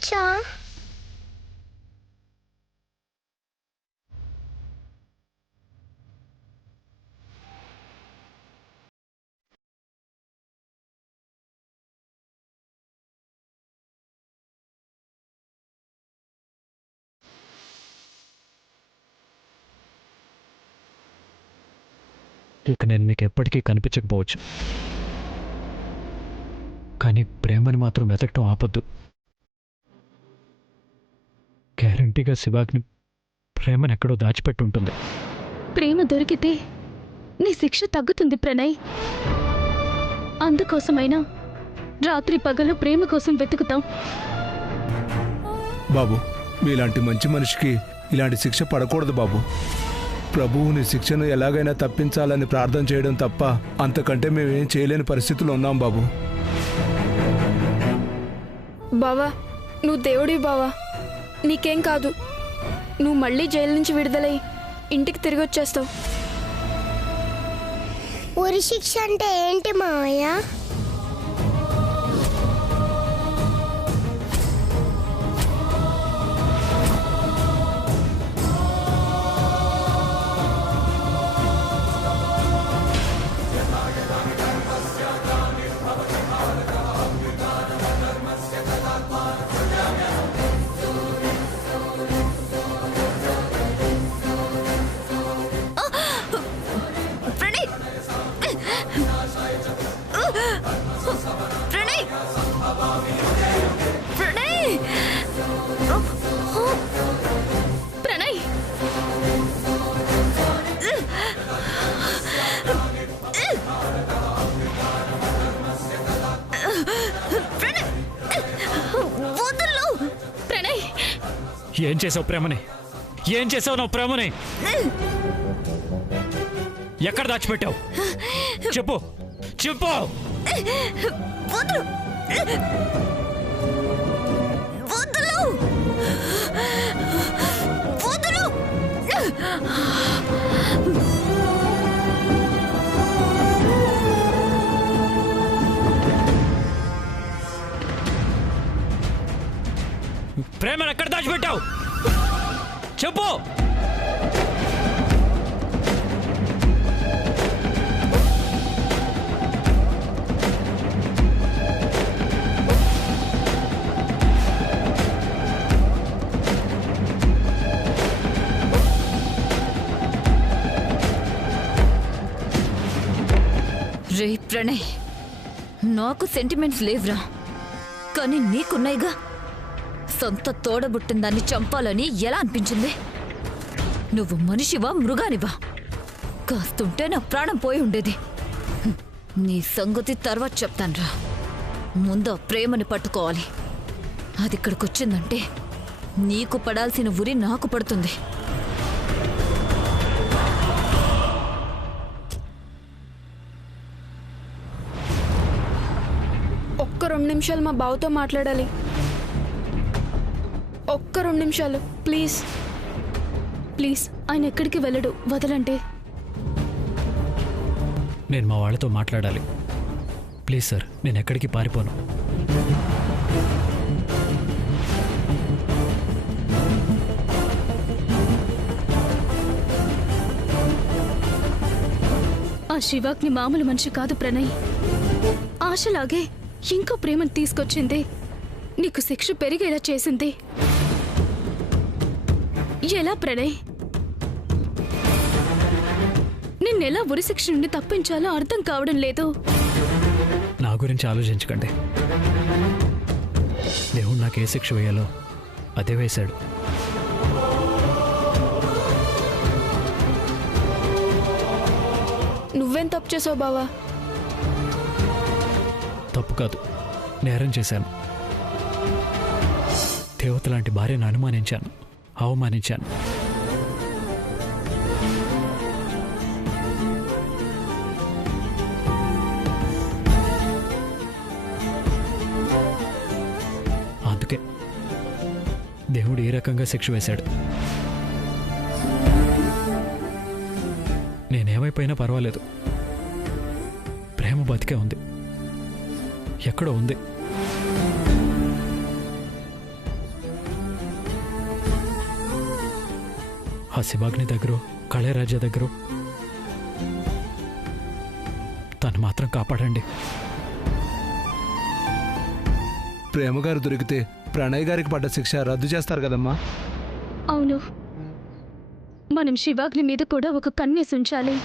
వెళ్ళొచ్చా? ఇక నేను మీకు ఎప్పటికీ కనిపించకపోవచ్చు, కానీ ప్రేమని మాత్రం వెతకటం ఆపొద్దు. గ్యారంటీగా శివాగ్ని ప్రేమను ఎక్కడో దాచిపెట్టి ఉంటుంది. ప్రేమ దొరికితే నీ శిక్ష తగ్గుతుంది ప్రణయ్. అందుకోసమైనా రాత్రి పగలు ప్రేమ కోసం వెతుకుతాం. బాబు, మీలాంటి మంచి మనిషికి ఇలాంటి శిక్ష పడకూడదు బాబు. ప్రభువుని శిక్షను ఎలాగైనా తప్పించాలని ప్రార్థన చేయడం తప్ప అంతకంటే మేమేం చేయలేని పరిస్థితుల్లో ఉన్నాం బాబు. బావా, నువ్వు దేవుడివి బావా, నీకేం కాదు. నువ్వు మళ్ళీ జైలు నుంచి విడుదలై ఇంటికి తిరిగి వచ్చేస్తావు. ఉరి శిక్ష అంటే ఏంటి మావయ్య? ఏం చేసావు ప్రేమని? ఏం చేసావు నా ప్రేమని? ఎక్కడ దాచిపెట్టావు? చెప్పు చెప్పు. ప్రేమను ఎక్కడ దాచిపెట్టావు? చెప్పు. రే ప్రణయ్, నాకు సెంటిమెంట్స్ లేవురా, కానీ నీకున్నాయిగా. సొంత తోడబుట్టిన దాన్ని చంపాలని ఎలా అనిపించింది? నువ్వు మనిషివా మృగానివా? కాస్తుంటే నా ప్రాణం పోయి ఉండేది. నీ సంగతి తర్వాత చెప్తాన్రా. ముందు ప్రేమని పట్టుకోవాలి. అది ఇక్కడికొచ్చిందంటే నీకు పడాల్సిన ఉరి నాకు పడుతుంది. ఒక్క 2 నిమిషాలు మా బావతో మాట్లాడాలి. ఒక్క 2 నిమిషాలు ప్లీజ్. ప్లీజ్, ఆయన ఎక్కడికి వెళ్ళడు, వదలంటే. నేను మా వాళ్ళతో మాట్లాడాలి. ప్లీజ్ సార్, నేను ఎక్కడికి పారిపోను. ఆ శివాగ్ని మామూలు మనిషి కాదు ప్రణయ్. ఆశలాగే ఇంకో ప్రేమను తీసుకొచ్చింది. నీకు శిక్ష పెరిగేలా చేసింది. ఎలా ప్రణయ్? నిన్నెలా ఉరి శిక్ష నుండి తప్పించాలో అర్థం కావడం లేదు. నా గురించి ఆలోచించకండి. దేవుడు నాకు ఏ శిక్ష వేయాలో అదే వేశాడు. నువ్వేం తప్పు చేసావు బావా? తప్పు కాదు, నేరం చేశాను. దేవత లాంటి భార్యను అనుమానించాను, అవమానించాను. అందుకే దేవుడు ఈ రకంగా శిక్ష వేశాడు. నేనేమైపోయినా పర్వాలేదు, ప్రేమ బతికే ఉంది, ఎక్కడో ఉంది. ఆ శివాగ్ని దగ్గర కళయరాజా దగ్గర తను మాత్రం కాపాడండి. ప్రేమ గారు దొరికితే ప్రణయ్ గారికి పడ్డ శిక్ష రద్దు చేస్తారు కదమ్మా. అవును, మనం శివాగ్ని మీద కూడా ఒక కన్నేసి ఉంచాలి.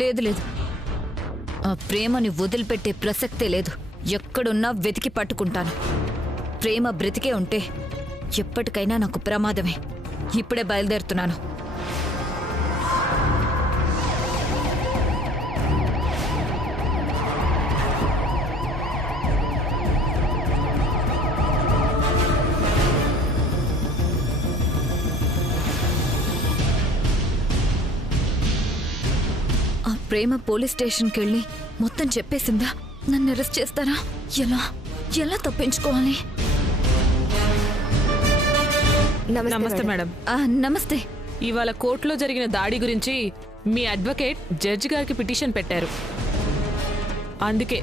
లేదు లేదు, ఆ ప్రేమని వదిలిపెట్టే ప్రసక్తే లేదు. ఎక్కడున్నా వెతికి పట్టుకుంటాను. ప్రేమ బ్రతికే ఉంటే ఎప్పటికైనా నాకు ప్రమాదమే. ఇప్పుడే బయలుదేరుతున్నాను. ప్రేమ పోలీస్ స్టేషన్కి వెళ్ళి మొత్తం చెప్పేసిందా? నన్ను అరెస్ట్ చేస్తారా? ఎలా ఎలా తప్పించుకోవాలి? నమస్తే మేడం. నమస్తే. ఇవాళ కోర్టులో జరిగిన దాడి గురించి మీ అడ్వకేట్ జడ్జి గారికి పిటిషన్ పెట్టారు. అందుకే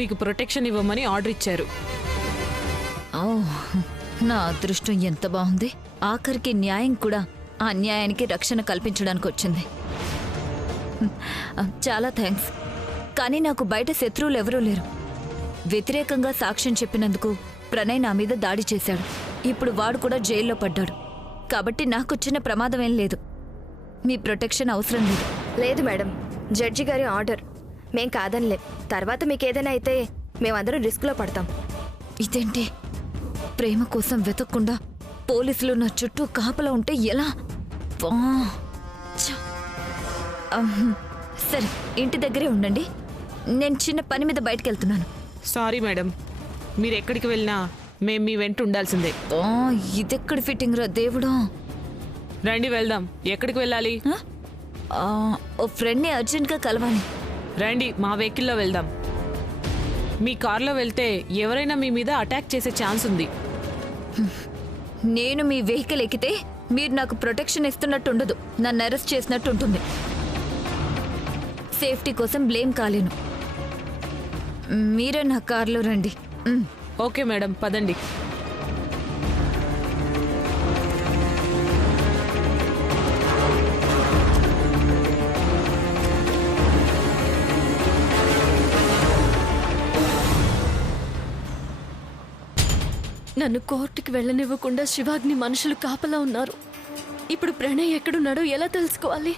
మీకు ప్రొటెక్షన్ ఇవ్వమని ఆర్డర్ ఇచ్చారు. నా అదృష్టం ఎంత బాగుంది. ఆఖరికి న్యాయం కూడా ఆ న్యాయానికి రక్షణ కల్పించడానికి వచ్చింది. చాలా థ్యాంక్స్. కానీ నాకు బయట శత్రువులు ఎవరూ లేరు. వ్యతిరేకంగా సాక్ష్యం చెప్పినందుకు ప్రణయ్ నా మీద దాడి చేశాడు. ఇప్పుడు వాడు కూడా జైల్లో పడ్డాడు. కాబట్టి నాకు చిన్న ప్రమాదం ఏం లేదు. మీ ప్రొటెక్షన్ అవసరం లేదు. లేదు మేడం, జడ్జి గారి ఆర్డర్. మేం కాదనిలే. తర్వాత మీకేదైనా అయితే మేమందరం రిస్క్లో పడతాం. ఇదేంటి? ప్రేమ కోసం వెతకకుండా పోలీసులు నా చుట్టూ కాపలా ఉంటే ఎలా? సరే, ఇంటి దగ్గరే ఉండండి. నేను చిన్న పని మీద బయటకు వెళ్తున్నాను. సారీ మేడం, మీరు ఎక్కడికి వెళ్ళినా మేము మీ వెంట ఉండాల్సిందే. ఇదెక్కడి ఫిట్టింగ్ రా దేవుడా. రండి వెళ్దాం. ఎక్కడికి వెళ్ళాలి? ఓ ఫ్రెండ్ని అర్జెంట్గా కలవాలి. రండి, మా వెహికల్లో వెళ్దాం. మీ కార్లో వెళ్తే ఎవరైనా మీ మీద అటాక్ చేసే ఛాన్స్ ఉంది. నేను మీ వెహికల్ ఎక్కితే మీరు నాకు ప్రొటెక్షన్ ఇస్తున్నట్టు ఉండదు, నన్ను అరెస్ట్ చేసినట్టు ఉంటుంది. సేఫ్టీ కోసం బ్లేమ్ కాలేను. మీరే నా కార్లో రండి. ఓకే మేడం, పదండి. నన్ను కోర్టుకి వెళ్ళనివ్వకుండా శివాగ్ని మనుషులు కాపలా ఉన్నారు. ఇప్పుడు ప్రణయ్ ఎక్కడున్నాడో ఎలా తెలుసుకోవాలి?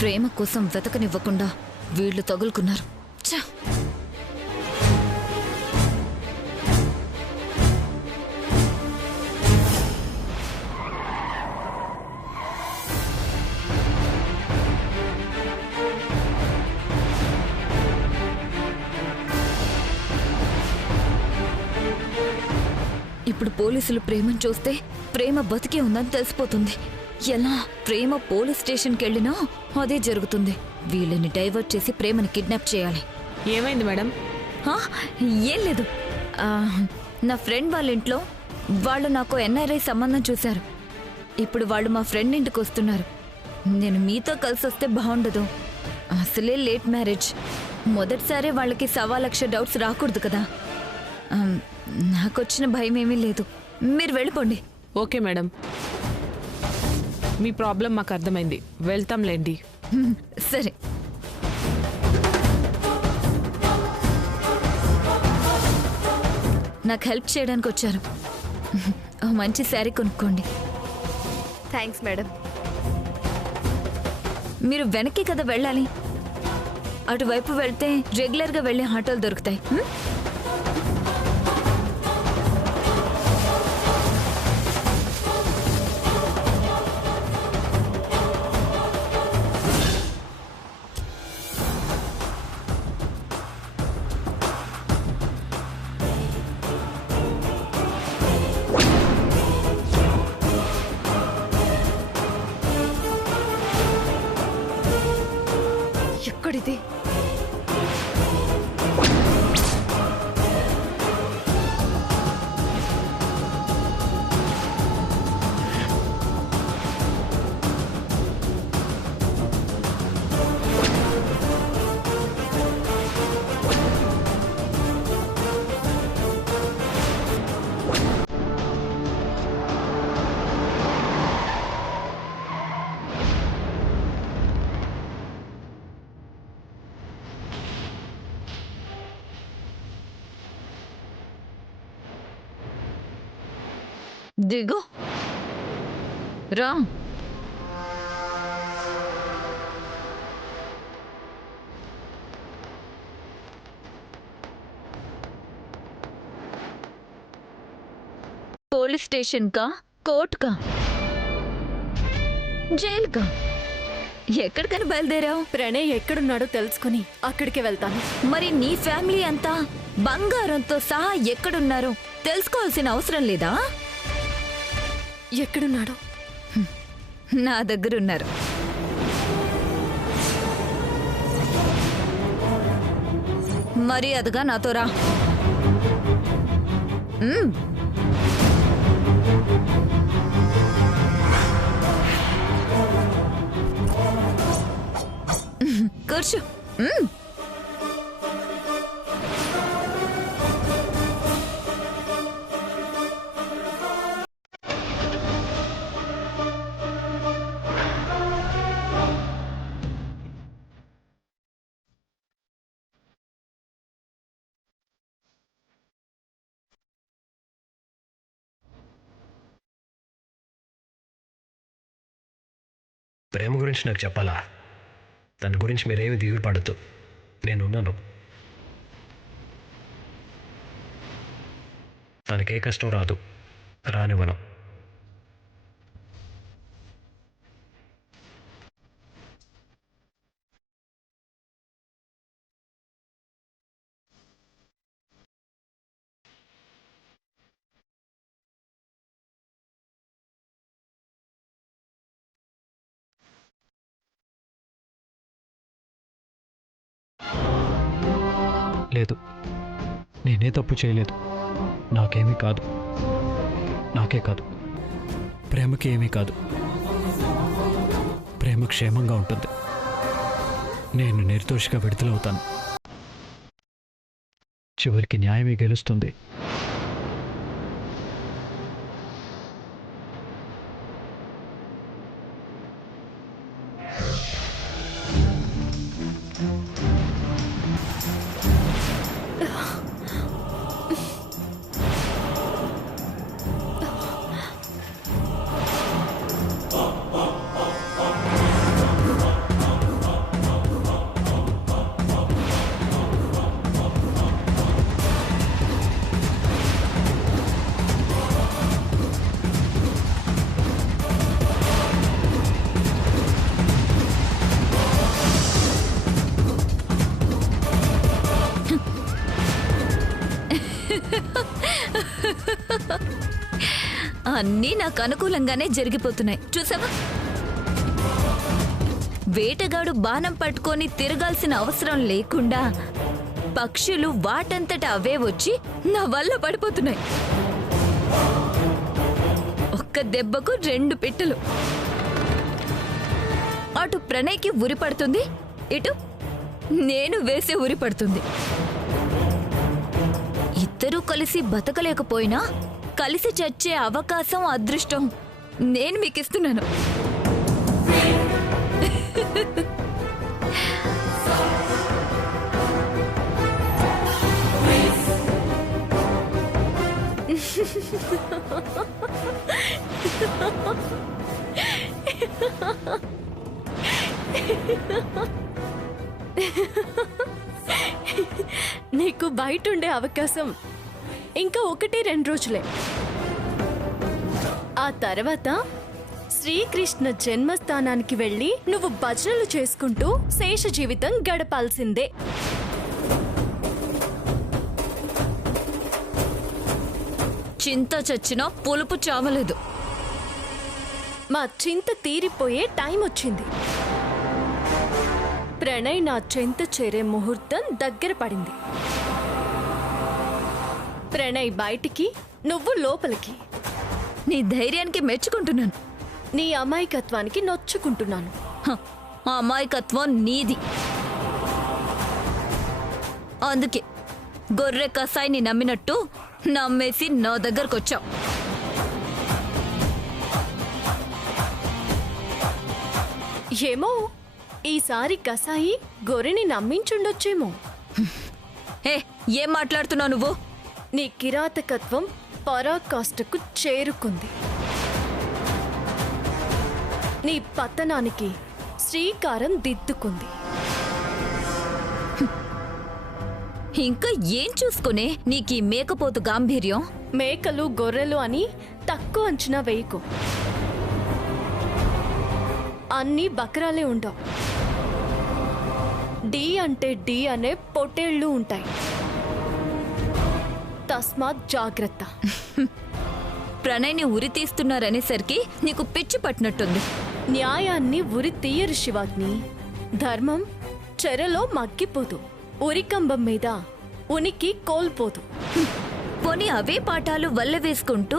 ప్రేమ కోసం వెతకనివ్వకుండా వీళ్ళు తగులుకున్నారు. ఛ! ఇప్పుడు పోలీసులు ప్రేమను చూస్తే ప్రేమ బతికే ఉందని తెలిసిపోతుంది. ఎలా ప్రేమ పోలీస్ స్టేషన్కి వెళ్ళినా అదే జరుగుతుంది. వీళ్ళని డైవర్ట్ చేసి ప్రేమని కిడ్నాప్ చేయాలి. ఏమైంది మేడం? హా, ఏం లేదు. నా ఫ్రెండ్ వాళ్ళ ఇంట్లో వాళ్ళు నాకు ఎన్ఆర్ఐ సంబంధం చూశారు. ఇప్పుడు వాళ్ళు మా ఫ్రెండ్ ఇంటికి వస్తున్నారు. నేను మీతో కలిసి వస్తే బాగుండదు. అసలే లేట్ మ్యారేజ్. మొదటిసారే వాళ్ళకి 1,00,000 డౌట్స్ రాకూడదు కదా. నాకొచ్చిన భయం ఏమీ లేదు. మీరు వెళ్ళిపోండి. ఓకే మేడం, మీ ప్రాబ్లం మాకు అర్థమైంది. వెళ్తాంలేండి. సరే. నాకు హెల్ప్ చేయడానికి వచ్చారు. ఓ మంచి శారీ కొనుక్కోండి. Thanks madam. మీరు వెనక్కి కదా వెళ్ళాలి. అటువైపు వెళ్తే రెగ్యులర్గా వెళ్ళే ఆటోలు దొరుకుతాయి. ఎక్కడిది? దిగు రా. పోలీస్ స్టేషన్ కా, కోర్టు కా, జైలు కా, ఎక్కడికని బయలుదేరావు? ప్రణయ్ ఎక్కడున్నాడో తెలుసుకుని అక్కడికే వెళ్తాను. మరి నీ ఫ్యామిలీ అంతా బంగారంతో సహా ఎక్కడున్నారో తెలుసుకోవాల్సిన అవసరం లేదా? ఎక్కడున్నాడో? నా దగ్గరున్నారు. మర్యాదగా నాతో రా. కూర్చో. ప్రేమ గురించి నాకు చెప్పాలా? దాని గురించి మీరేమి దిగులు పడద్దు, నేనున్నాను. తనకే కష్టం రాదు, రానివ్వను. లేదు, నేనే తప్పు చేయలేదు. నాకేమీ కాదు, నాకే కాదు, ప్రేమకి ఏమీ కాదు. ప్రేమ క్షేమంగా ఉంటుంది. నేను నిర్దోషిగా విడుదలవుతాను. చివరికి న్యాయమే గెలుస్తుంది. అన్నీ నాకు అనుకూలంగానే జరిగిపోతున్నాయి. చూసావా, వేటగాడు బాణం పట్టుకొని తిరగాల్సిన అవసరం లేకుండా పక్షులు వాటంతట అవే వచ్చి నా వల్ల పడిపోతున్నాయి. ఒక్క దెబ్బకు 2 పిట్టలు. అటు ప్రణయ్కి ఉరి పడుతుంది, ఇటు నేను వేసే ఉరి పడుతుంది. ఇద్దరూ కలిసి బతకలేకపోయినా కలిసి చచ్చే అవకాశం, అదృష్టం నేను మీకు ఇస్తున్నాను. నీకు బయట ఉండే అవకాశం ఇంకా 1-2 రోజులే. ఆ తర్వాత శ్రీకృష్ణ జన్మస్థానానికి వెళ్ళి నువ్వు భజనలు చేసుకుంటూ శేష జీవితం గడపాల్సిందే. చింత చచ్చినా పులుపు చావలేదు. మా చింత తీరిపోయే టైం వచ్చింది. ప్రణయ్ నా చెంత చేరే ముహూర్తం దగ్గర పడింది. ప్రణయ్ బయటికి, నువ్వు లోపలికి. నీ ధైర్యానికి మెచ్చుకుంటున్నాను. నీ అమాయకత్వానికి నొచ్చుకుంటున్నాను. ఆ అమాయకత్వం నీది. అందుకే గొర్రె కసాయిని నమ్మినట్టు నమ్మేసి నా దగ్గరకొచ్చావు. ఏమో, ఈసారి కసాయి గొర్రెని నమ్మించుండొచ్చేమో. ఏం మాట్లాడుతున్నావు నువ్వు? నీ కిరాతకత్వం పరాకాష్ఠకు చేరుకుంది. నీ పతనానికి శ్రీకారం దిద్దుకుంది. ఇంకా ఏం చూసుకునే నీకీ మేకపోతు గాంభీర్యం? మేకలు గొర్రెలు అని తక్కువ అంచనా వేయకు. అన్నీ బకరాలే ఉండవు. డి అంటే డి అనే పొటేళ్లు ఉంటాయి. తస్మాత్ జాగ్రత్త. ప్రణయ్ని ఉరి తీస్తున్నారనేసరికి నీకు పిచ్చి పట్టినట్టుంది. న్యాయాన్ని ఉరి తీయరు శివాగ్ని. ధర్మం చెరలో మగ్గిపోదు. ఉరికంబం మీద ఉనికి కోల్పోదు. పోనీ అవే పాఠాలు వల్ల వేసుకుంటూ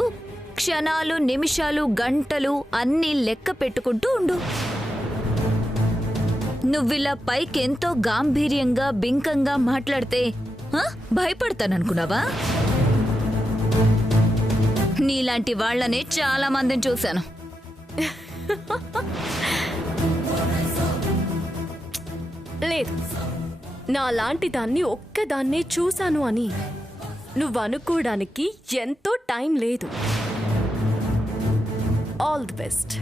క్షణాలు, నిమిషాలు, గంటలు అన్నీ లెక్క పెట్టుకుంటూ ఉండు. నువ్విలా పైకెంతో గాంభీర్యంగా, బింకంగా మాట్లాడితే భయపడతాననుకున్నావా? నీలాంటి వాళ్లనే చాలా మందిని చూశాను. లేదు, నాలాంటి దాన్ని ఒక్కదాన్నే చూశాను అని నువ్వు అనుకోవడానికి ఎంతో టైం లేదు. All the best.